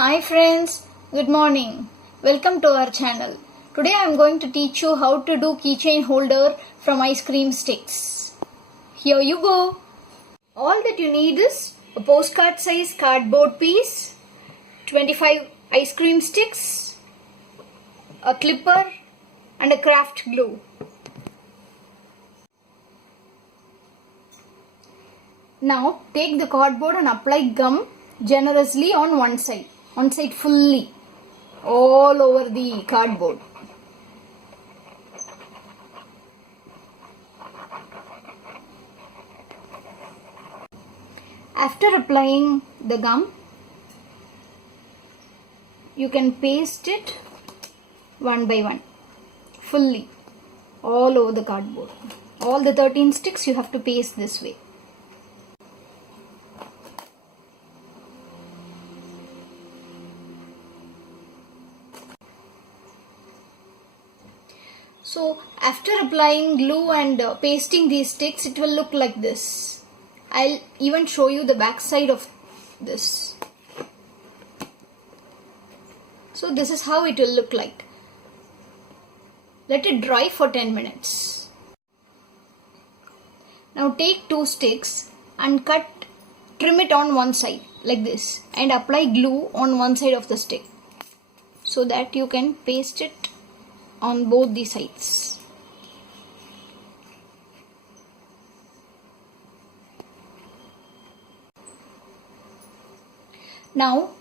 Hi friends, good morning. Welcome to our channel. Today I am going to teach you how to do keychain holder from ice cream sticks. Here you go. All that you need is a postcard size cardboard piece, 25 ice cream sticks, a clipper and a craft glue. Now take the cardboard and apply gum generously on one side fully, all over the cardboard. After applying the gum, you can paste it one by one, fully, all over the cardboard. All the 13 sticks you have to paste this way. So after applying glue and pasting these sticks, it will look like this. I'll even show you the back side of this. So this is how it will look like. Let it dry for 10 minutes. Now take 2 sticks and trim it on one side like this and apply glue on one side of the stick so that you can paste it on both the sides. Now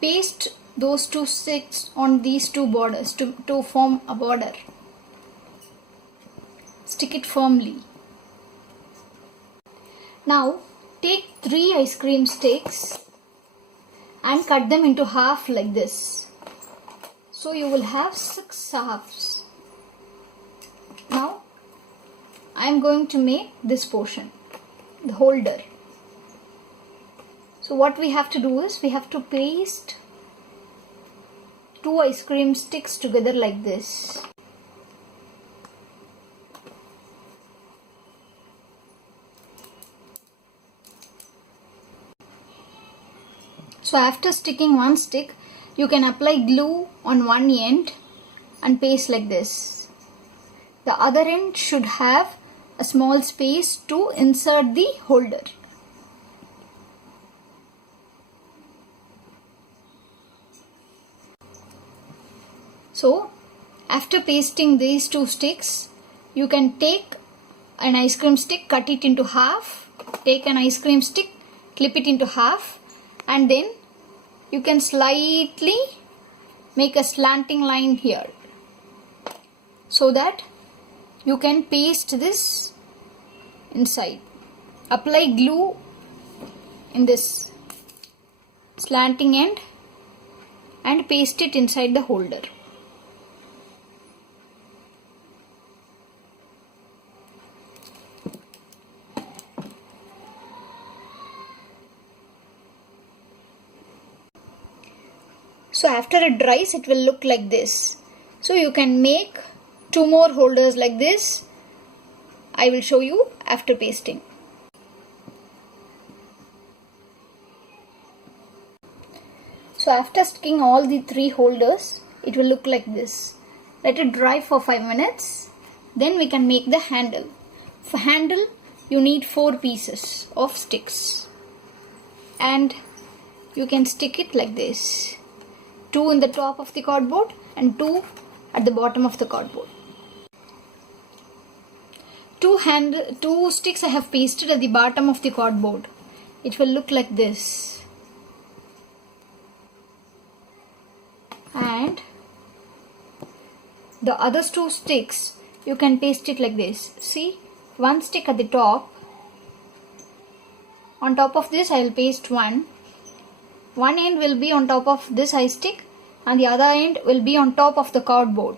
paste those 2 sticks on these 2 borders to form a border. Stick it firmly. Now take 3 ice cream sticks and cut them into half like this. So you will have 6 halves. Now I am going to make this portion, the holder. So what we have to do is we have to paste 2 ice cream sticks together like this. So after sticking one stick, you can apply glue on one end and paste like this. The other end should have a small space to insert the holder. So after pasting these 2 sticks, you can take an ice cream stick, cut it into half, take an ice cream stick, clip it into half, and then you can slightly make a slanting line here so that you can paste this inside. Apply glue in this slanting end and paste it inside the holder. So after it dries, it will look like this. So you can make 2 more holders like this. I will show you after pasting. So after sticking all the 3 holders, it will look like this. Let it dry for 5 minutes. Then we can make the handle. For handle, you need 4 pieces of sticks. And you can stick it like this. 2 in the top of the cardboard and 2 at the bottom of the cardboard. 2 sticks I have pasted at the bottom of the cardboard. It will look like this. And the other 2 sticks, you can paste it like this. See, 1 stick at the top. On top of this I will paste one end will be on top of this ice stick and the other end will be on top of the cardboard.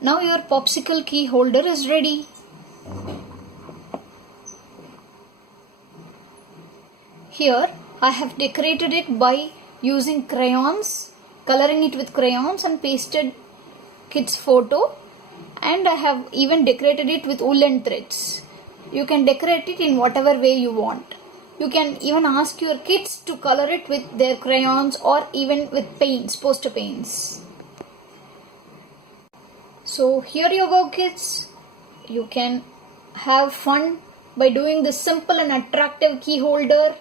Now your popsicle key holder is ready. Here I have decorated it by using crayons, coloring it with crayons and pasted kid's photo, and I have even decorated it with woolen threads. You can decorate it in whatever way you want. You can even ask your kids to color it with their crayons or even with paints, poster paints. So here you go, kids. You can have fun by doing this simple and attractive key holder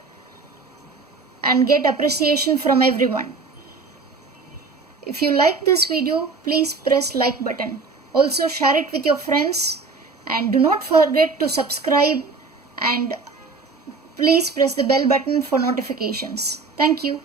and get appreciation from everyone. If you like this video, please press like button. Also share it with your friends and do not forget to subscribe and please press the bell button for notifications. Thank you.